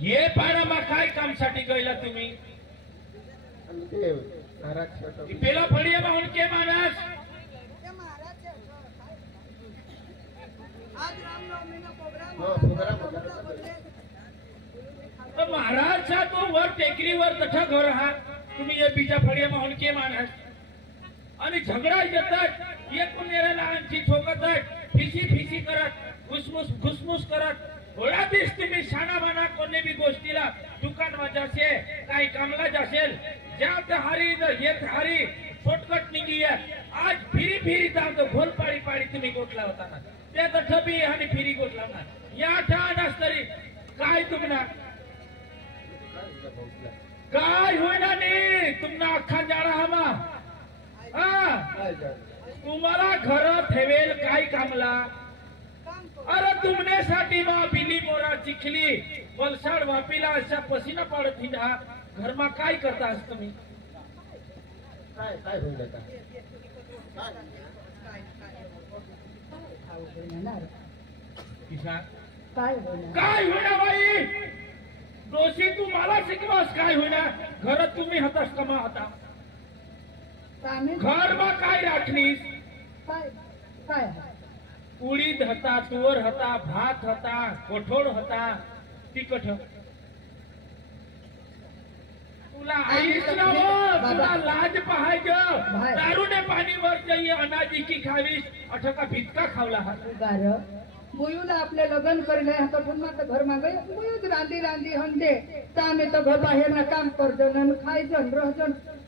ये पाण्यामा काय कामसाठी गयला तुम्ही पेला फळिया म्हणून के मानस महाराज तो वर टेकडीवर कठा घर हा तुम्ही ये बीजा फळिया म्हणून के मानस आणि झगडा येतात एकूण नेराला आणखी ठोकत फिसी फिसी करत घुसमुस करत थोडा दिस तुम्ही शानाबाना कोणी बी गोष्टीला दुकान वाजासे काही कामला जासेल ज्या हारी येत हारी शॉर्टकट निघी आज फिरी फिरी जातो भोल पाडी पाडी तुम्ही गोठला होता ना त्या ठबी आणि फिरी गोठला ना या ठाणास तरी काय तुम्हाला काय होईना नाही तुम्हाला अख्खा जाणा हमा तुम्हाला घर ठेवेल काय कामला अरे तुमने साठी मा बिली मोरा चिखली वलसाड वापीला अशा पसीना पाडत हिंडा घर मा काय करता तुम्ही काय काय होईल आता काय होईना बाई दोषी तू मला शिकवास काय होईना घर तुम्ही हातास कमा होता घर मा काय राखलीस काय उडीद होता तुवर होता भात होता कठोळ होता तिखट तुला आईस तुला लाज पाहायचं दारूने पाणी वर जाई अनाजी की खावीस अठका भितका खावला हा गार बुयूला आपले लग्न करले आता पुन्हा तर घर मागे बुयूच रांधी रांधी हंदे तर आम्ही तर घर बाहेर ना काम करतो ना खायचं रहतो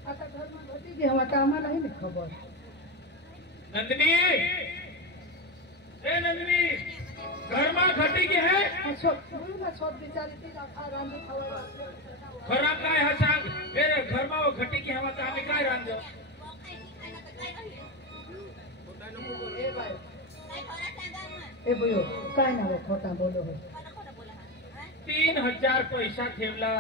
आता घर मा घटी घेऊ आता आम्हालाही नाही खबर नंदिनी ए नंदिनी घर मा घटी की है सब बिचारी ती रांधी खावा खरा काय हा सांग हे घर मा घटी की हवा तर आम्ही काय रांधो ए बुयो काय नाव खोटा बोलो हो 3000 पैसा ठेवला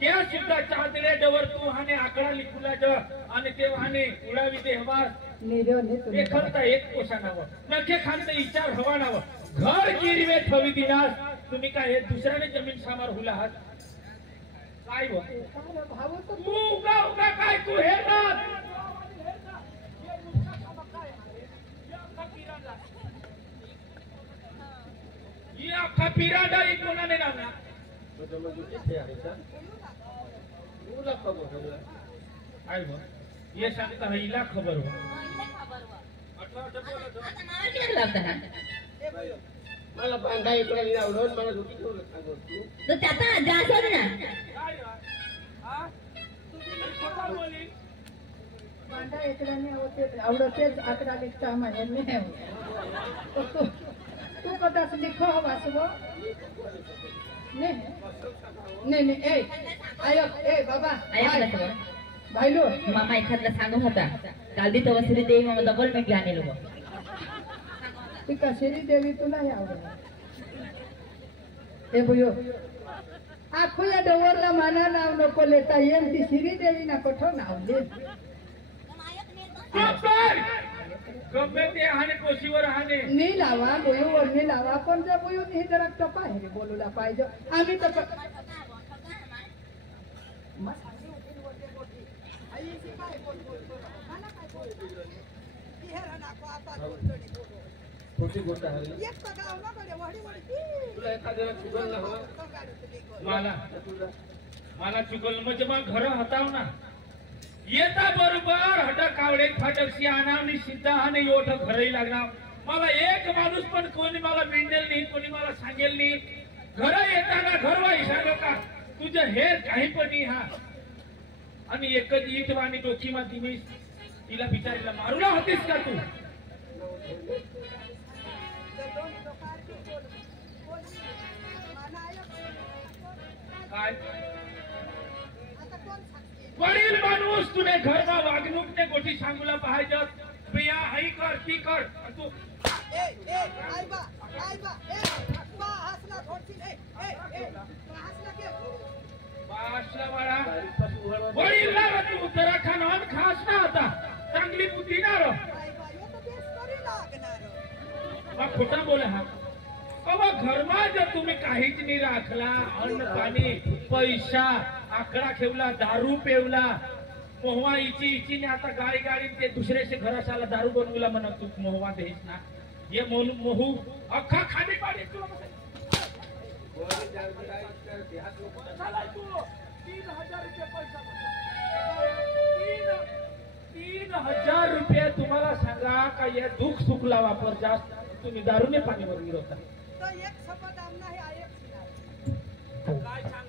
त्या सुद्धा चादरे डवर तू हाने आकडा लिखुला ज आणि ते हाने उडावी दे हवास निरो ने तुम्ही एखादा एक पोषा नाव नखे खानते विचार हवा नाव घर गिरवे ठेवी दिनास तुम्ही काय हे दुसऱ्याने जमीन सामार हुला आहात काय हो भाव तर तू उगा काय तू हे ना ये अख्खा पिराडा कोणाने लावला काय हो ये सांगता हिला खबर हो मला बांधा इकडे लावलं मला दुखी ठेवलं सांगतो तो त्याचा जासर ना बांधा एकराने होते आवडतेच आकडा लिखता म्हणे नाही तू कदाच लिखो वाचव नाही ए आयो ए बाबा भाईलो मामा एखादला सांगू होता काल तर वसुली देवी मामा डबल मेट गाणे लो ती कशेरी देवी तुला आवडत हे बुयो आखो या डवरला माना नाव नको लेता येईल ती श्री देवी ना कठो नाव दे गप्पे ते हाने पोशीवर हाने नी लावा बुयूवर नी लावा पण जर बुयू नी जरा टपा हे बोलूला पाहिजे आम्ही तर खोटी गोष्ट आहे तुला एखाद्याला चुकल ना मला चुकल म्हणजे मग घर हटाव ना येता बरोबर हटा कावडे फाटकशी आणावणी सिद्धा आणि योठ घरही लागणार मला एक माणूस पण कोणी मला मिळेल नाही कोणी मला सांगेल नाही घर येताना घरवा इशारो का तुझं हे काही पण हा आणि एकच ईट आणि डोकी मा तिला बिचारीला मारूला होतीस का तू काय वडील माणूस तुने घरमा वागणूक ने गोष्टी सांगूला पाहिजे या हाई कर ती कर तू वडील ना तू उत्तराखंड खास ना होता चांगली बुद्धी ना रो खोटा बोला हा अहो घरमा जर तुम्ही काहीच नाही राखला अन्न पाणी पैसा आकडा ठेवला दारू पेवला मोहवा इची आता गाडी ते दुसऱ्याचे घराशाला दारू बनवला म्हणा तू मोहवा देस ना ये मोहू अख्खा खाली पाडी तुला झालाय तू 3,000 रुपये पैसा 3,000 रुपये तुम्हाला सांगा का या दुःख सुखला वापर जास्त तुम्ही दारूने पाणीवर गिरवता एक शपथ आमना हे आयक काय सांग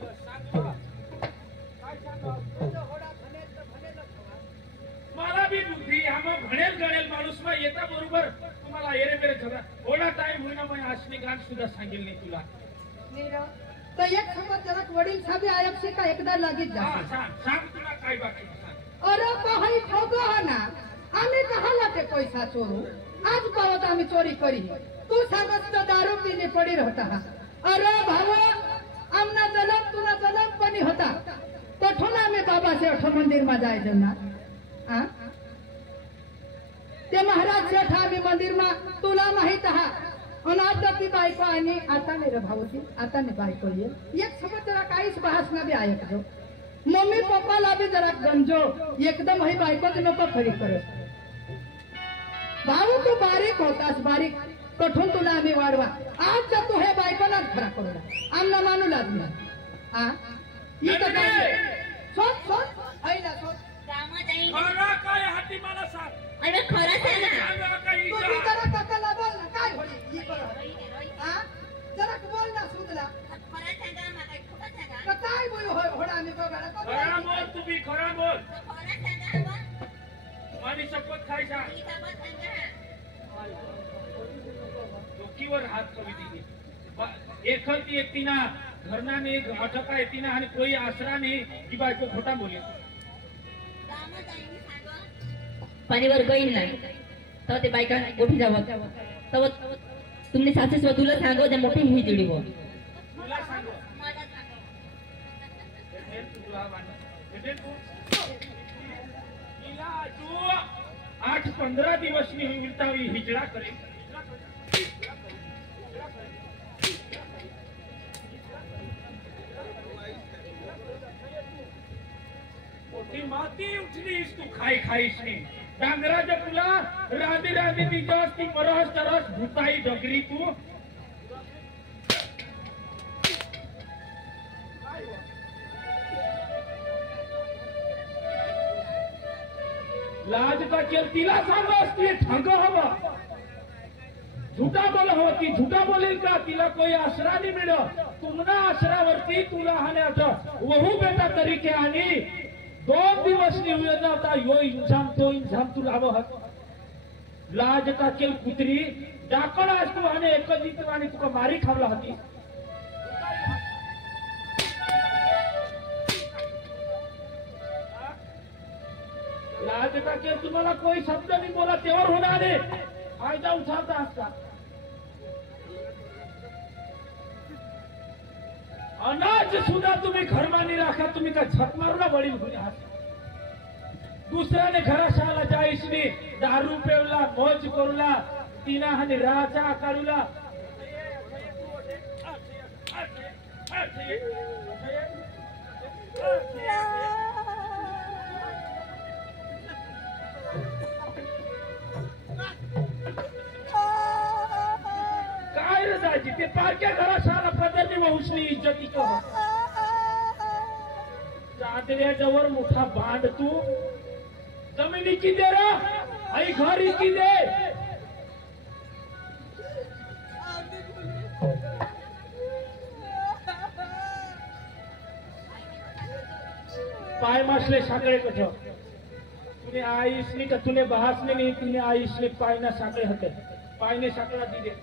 होडा भनेल तर भनेल खवा मला बी बुद्धी आम्हा म्हणेल गणेल माणूस मग येता बरोबर तुम्हाला एरे बेरे झगडा ओढा टाइम होईना मग असली गाण सुद्धा सांगेल नाही तुला नीरव तर एक शपथ जरा वडील साबी आयक से का एकदा लागीत जा सांग तुला काय बाकी सांग अरे काही ठोगो हा ना आम्ही कहाला ते पैसा चोरू आज पावत आम्ही चोरी करी तू सांगत तर दारू पिणे पडी होता अरे भाव आमना जलम तुला जलम पण होता तठून आम्ही बाबाचे अठ मंदिर मा जायचं ना ते महाराज सेठ आम्ही मंदिर मा तुला माहित हा अनाथ ती बायको आणि आता नाही रे भाऊची आता नाही बायको ये एक समज जरा काहीच बहास ना बी ऐकतो मम्मी पप्पाला बी जरा गंजो एकदम ही बायकोच नको खरी करत भाऊ तू बारीक होतास बारीक कठून तुला आम्ही वाढवा आज तर तू हे बायकोलाच खरा करू आमना मानू लागला सोच सोच आईला सोच खरा काय हाती मला सांग अरे खरं सांग तुम्ही जरा काकाला बोल ना काय होईल ही बरं जरा बोल ना सुधला काय बोल होडा आम्ही बघायला खरा बोल तुम्ही खरा बोल आणि शपथ खायचा डोकीवर हात कवी दिली एकच येती ना घरना नाही अटका येती ना आणि कोई आसरा नाही की बायको खोटा बोले पाणीवर गईन नाही तर ते बायका मोठी जावं तव तुमने सासू तुला सांगो ते मोठी ही जुडी हो तुला सांगो हिला तू 8-15 दिवस मिळतावी हिजडा करेल मोठी माती उठलीस तू खाईस नाही डांगराच्या तुला राधी तिच्यास ती मरस तरस भूताई डगरी तू लाज का केल तिला सांगा असती ठग हवा झुटा बोल हवा ती झुटा बोलेल का तिला कोई आसरा नाही मिळ तुमना आसरावरती तुला हाण्याचं वहू बेटा तरीके आणि 2 दिवस निवडत होता यो इंजाम तो इंजाम तू लावत लाज का केल कुत्री डाकण आज तू आणि एकदित आणि तुका मारी खावला होती लाज का केल तुम्हाला कोई शब्द नाही बोला तेवर होणार आहे फायदा उठावता असता अनाज सुद्धा तुम्ही घरमानी राखा तुम्ही का झक मारूला वडील होणे आहात दुसऱ्याने घराशाला जाईसनी दारू पेवला मौज करूला तिना हानी राजा काढूला काय रे दाजी ते पारख्या घराशाला पदरनी वहुसनी इज्जती कर चादऱ्याजवळ मोठा बांध तू जमिनी की दे रा आई घरी की दे पाय मासले साकडे कठ तुने आईसनी का तुने बहासने नहीं तुने आईसने पाय ना साकडे होते पाय ने साकडा दी दे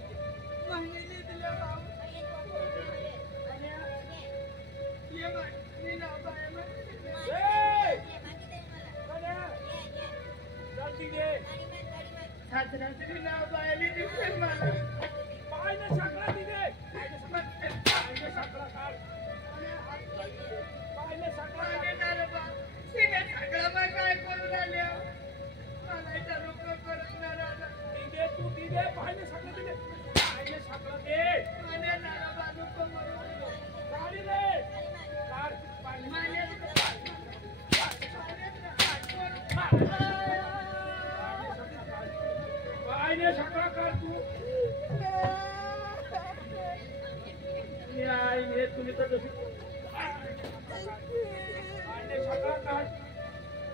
तू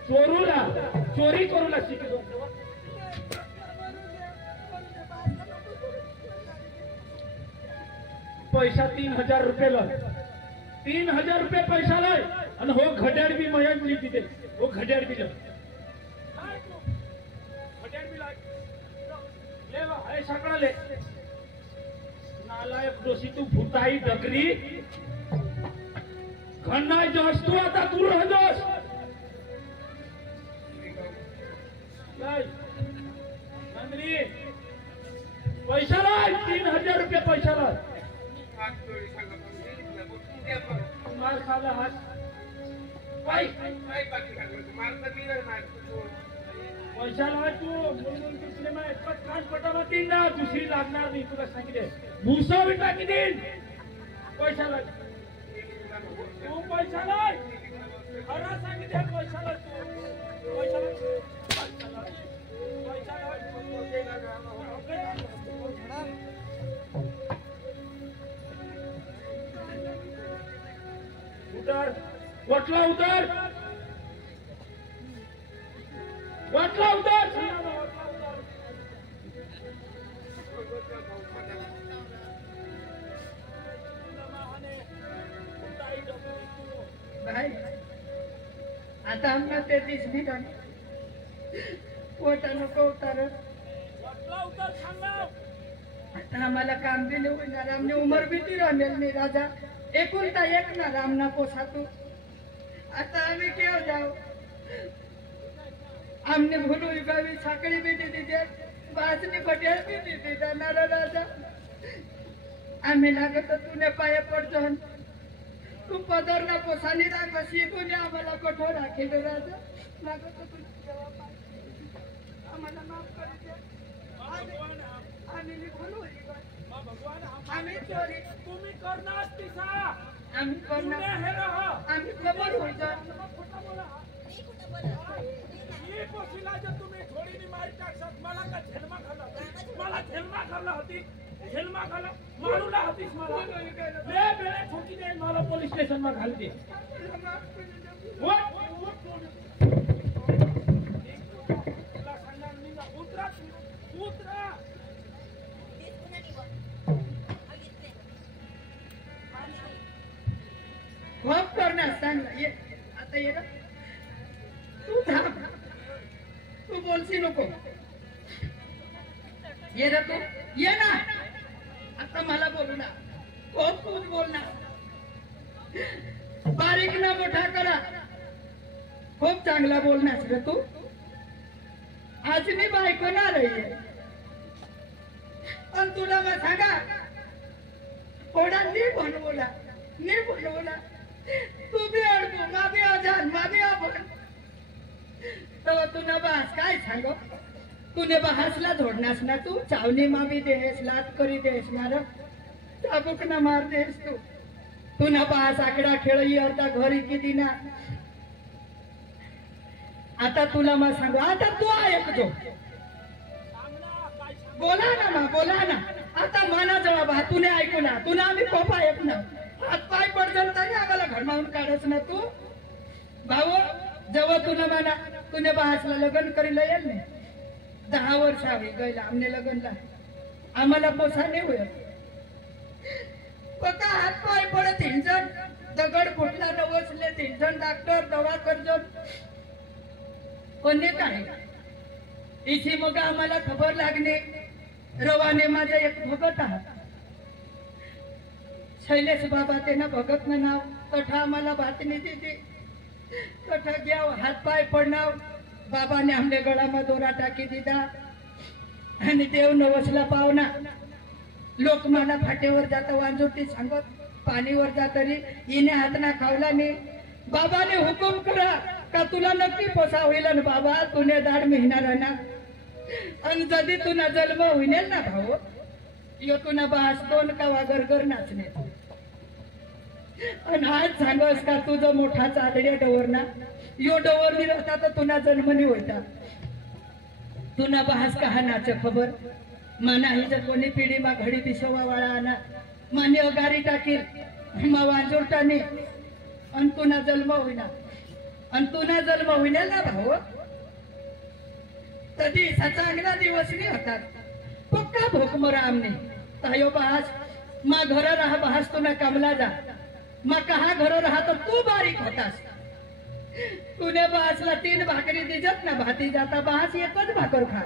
चोरूला चोरी करूला शिकलो पैसा 3000 रुपये लय 3000 रुपये पैसा लय आणि हो घड्याळ बी मयात दिली तिथे हो घड्याळ बी लय घड्याळ बी ले हाय सकाळले नालायक दोषी तू भूताई डकरी खन्ना जोश तू आता तू रह जोश नंदनी पैसा लाय 3000 रुपये पैसा लाय मार खाला हात पैसा लाय तू म्हणून दुसरे मग एकच कान पटावा तीन ना दुसरी लागणार नाही तुला सांगितले भूसा बी टाकी देईन पैसा लाय तू पैसा लाय खरा सांगितले पैसा लाय तू पैसा लाय उतर वटला उतर वटला उतर भाई आता आमना ते दिसली का पोटा नको उतार आता आम्हाला काम बी नाही होणार आमने उमर बी ती राहणार नाही राजा एकुलता एक ना रामना पोसा तू आता आम्ही केव्हा जाऊ आमने भूलू गावी साखळी बी दिली दे बाजनी पटेल बी दिली जाणार राजा आम्ही लागत तुने पाया पडतो तू पदर ना पोसानी राख शिकून आम्हाला कठोर राखेल राजा लागत तुझी आम्हाला माफ कर दे आम्ही भूलू आम्ही चोरी तुम्ही करणार तिसा आम्ही करणार आम्ही खबर होईल ये पोशीला जर तुम्ही थोडीनी मारी टाकसात मला का झेलमा खाल्ला मला झेलमा खाल्ला होती झेलमा खाल्ला मारूला होतीस मला ले बेळे ठोकी दे मला पोलीस स्टेशन मा घालते उतरा उतरा खूप करणार सांग ये आता ये तू थांब तू बोलशी नको ये रे तू ये ना आता मला बोलू ना खूप तूच बोल ना बारीक ना मोठा करा खूप चांगला बोलणार रे तू आज मी बायको ना रही पण तुला मग सांगा थोडा नी बनवला तू भी अडकू मा भी अजान मा भी आपण तो तुला बास काय सांगो तुने बहासला धोडनास ना तू चावणी मा भी देस लात करी देस मार चाबूक ना मार देस तू ना बहास आकडा खेळी आता घरी किती ना आता तुला मग सांगू आता तू ऐकतो बोला ना मा बोला ना आता माना जवाब हा तुने ऐकू ना तुला आम्ही खूप ऐक ना हात पाय पडजन तरी आम्हाला घरमावून काढच ना तू भाऊ जेव्हा तुला म्हणा तुने बहासला लग्न करीला येईल नाही 10 वर्ष हवी गयला आमने लग्नला आम्हाला पोसा नाही होईल पक्का हात पाय पडत हिंजण दगड फुटला नवसले हिंजण डॉक्टर दवा करजन कोणी काय इथे मग आम्हाला खबर लागणे रवाने माझा एक भगत आहात शैलेश बाबा त्यांना भगत न नाव तठा आम्हाला बातमी दिली तठा घ्या हात पाय पडणार बाबाने आमच्या गळामा दोरा टाकी दिला आणि देव नवसला पावना लोक मला फाटेवर जात वांजोटी सांगत पाणीवर जातरी हिने हात ना खावला नाही बाबाने हुकूम करा का तुला नक्की पोसा होईल ना बाबा तुने दाड मिळणार ना आणि जदी तुला जन्म होईल ना भाऊ यो तुला बास दोन कावा गरगर नाचणे आणि आज सांगस का तुझं मोठा चादड्या डवर ना यो डवर राहता तर तुला जन्म नाही होता तुला बास का नाच खबर माना ही जर कोणी पिढी मा घडी पिसवा वाळा आणा मान्य गाडी टाकील मग वांजोरटाने आणि तुना जन्म होईना आणि तुना जन्म होईना ना भाऊ तरी चांगला दिवस नाही होतात पक्का भोक मरा आमने तायो बहास मा घर रहा बहास तुना कमला जा मा कहा घर रहा तो तू बारीक होतास तूने बहासला 3 भाकरी दिजत ना भाती जाता बहास एकच भाकर खा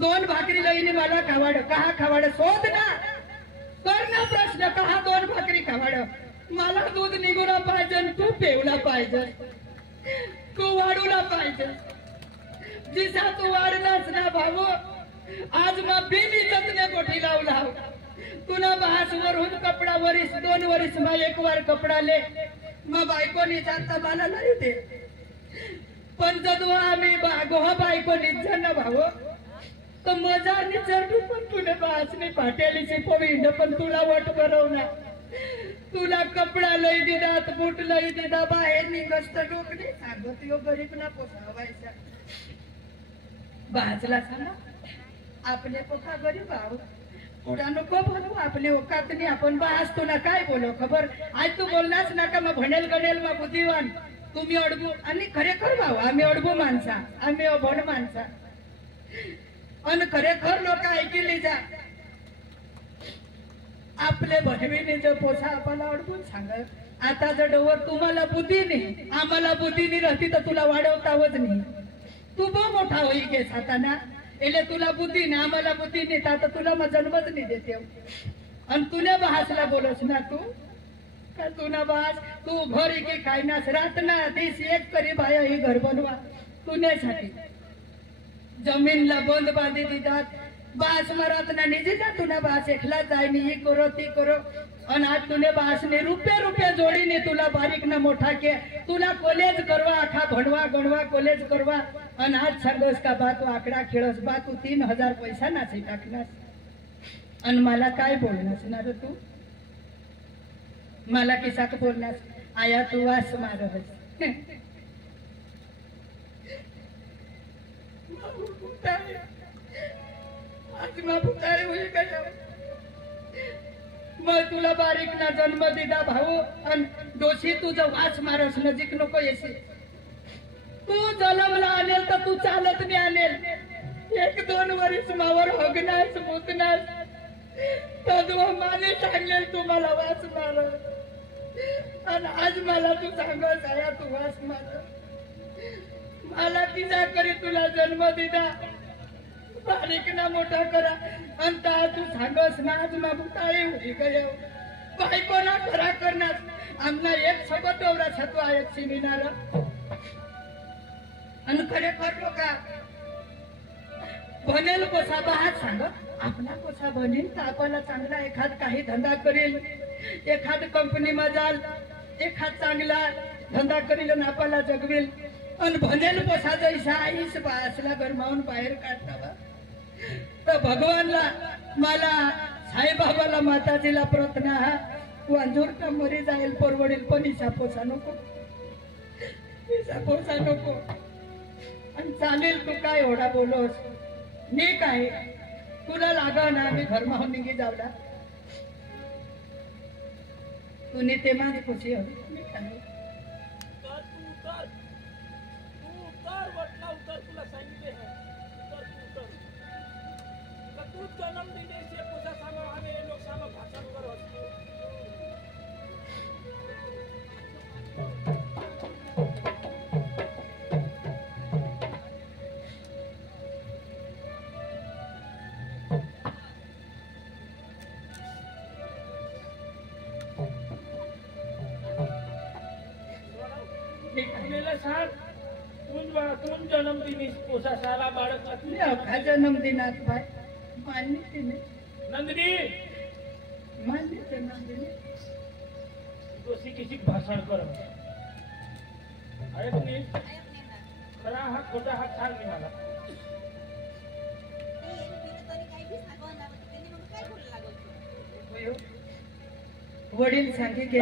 2 भाकरी लईने मला खावाड कहा खावाड शोध ना कर ना प्रश्न कहा 2 भाकरी खावाड मला दूध निघूला पाहिजे आणि तू पेवला पाहिजे तू वाढूला पाहिजे जिसा तू वाढलास ना भाऊ आज मग बिनइज्जतने गोठी लावला तुला बहास वरून कपडा वरीस 2 वरीस मा 1 वार कपडा ले मग बायकोनी जाता मला नाही दे पण जदवा आम्ही गोहा बायकोनी ना भाऊ तर मजा आणि चरडू पण तुने बहासने पाट्यालीची पोविंड पण तुला वट भरवना तुला कपडा लई दिदात बूट लई दिदा बाहेर निघस्त डोकणे सांगत यो गरीब ना पोसावायचा बाजला सांगा आपले पोखा गरीब आहोत पुढा नको बोलू आपली औकात नाही आपण बहास तुला काय बोलो खबर आज तू बोलनास ना का मग भनेल गणेल मग बुद्धिवान तुम्ही अडबू आणि खरेखर भाऊ आम्ही अडबू माणसा आम्ही अभण माणसा आणि खरेखर लोक ऐकली जा आपले बहिणीने जर पोसा आपल्याला अडकून सांगत आता जर डोवर तुम्हाला बुद्धी नाही आम्हाला बुद्धी नाही राहती तर तुला वाढवतावच नाही तू बो मोठा होई गे साताना एले तुला बुद्धी नाही आम्हाला बुद्धी नाही तर आता तुला मग जन्मच नाही देते आणि तुला बहासला बोलस ना तू का तुना बहास तू घरी की खायनास रात ना दिस एक करी भाया ही घर बनवा तुण्यासाठी जमीनला बंद बांधी दितात बास मरत ना निजे जा तुना बास एकला जाय मी ही करो ती करो आणि आज तुने बासने रुपये जोडीने तुला बारीक ना मोठा के तुला कॉलेज करवा आखा भणवा गणवा कॉलेज करवा आणि आज सांगस का बा तू आकडा खेळस बा तू 3000 पैसा नाचे टाकनास आणि मला काय बोलनास ना रे तू मला किसाक बोलनास आया तू वास मारस आज मा पुतारे होई गया मग तुला बारीक ना जन्म दिला भाऊ आणि दोषी तुझं वास मारस नजीक नको येशी तू जन्मला आणेल तर तू चालत नाही आणेल 1-2 वर्ष मावर हगनास मुतनास तद्व माने सांगेल तुम्हाला वास मार आणि आज मला तू सांगत आया तू वास मार मला तिचा करी तुला जन्म दिला बारीक ना मोठा करा आणि तू सांगस ना आज मा बुताळी होई गया बायको ना खरा करणार आमना एक सोबत एवढा छतो आहे सिमिनार आणि खरेखर लोका बनेल कोसा बहात सांग आपला कोसा बनेल तर आपल्याला चांगला एखाद काही धंदा करेल एखाद कंपनी मा जाल एखाद चांगला धंदा करेल आणि आपल्याला जगवेल आणि बनेल कोसा जैसा आईस बासला गरमावून बाहेर काढतावा तर भगवानला मला साईबाबाला माताजीला प्रार्थना हा वांजूरटा मरी जाईल परवडेल पण इसा पोसा नको आणि चालेल तू काय एवढा बोलोस मी काय तुला लागा ना आम्ही घरमाहून निघी जावला तुने ते माझी खुशी हवी मी काय तुला सांगितले तू जन्म दिने से पूजा सामा हमें लोग सामा भाषण करो तुम जन्मदिनी पोसा सारा बाळक जन्मदिनात बाय मान्य नंदिनी मान्य नंदिनी दोषी किसी भाषण कर अरे तुम्ही खरा हा खोटा हा सांग मी मला वडील सांगे घे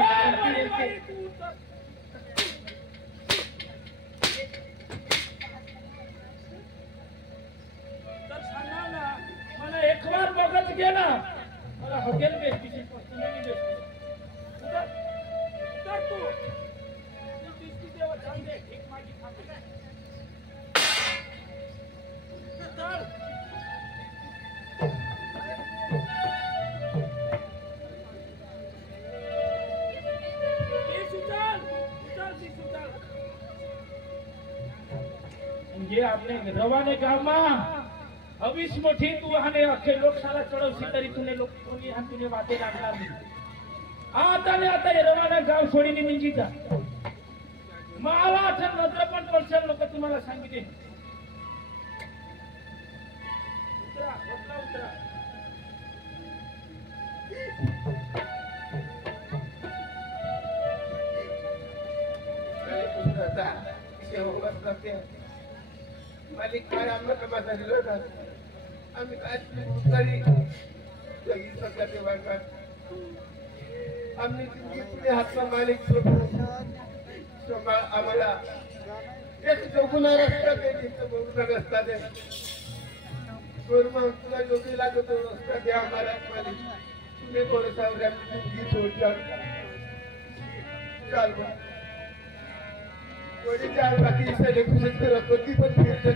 एक बार बघत गेला मला हॉटेल बेस्टीची पसंत नाही बेस्टी तू दिसती तेव्हा जाऊ दे एक माझी थांबे चल ये आपने रवाने गामમાં अवीस मोठी तू आने अखे लोकशाला चढवशी तरी तुने लोक कोणी हा तुने वाटे लागणार नाही आता हे रवाना गाव सोडीने म्हणजे जा मला आता नजर पण पडशाल लोक तुम्हाला सांगितले उतरा उतरा मालिक काय आम्हाला बसा दिलं ना आम्ही काय तरी लगेच सगळ्याचे वाटतात आम्ही पुणे हातचा मालिक आम्हाला एक चौगुना रस्ता ते बहुना रस्ता दे तुला योग्य लागतो रस्ता द्या आम्हाला मालिक तुम्ही थोडंसा सोडता चाल चार बाकी सेलेक्शन करत होती पण फिरत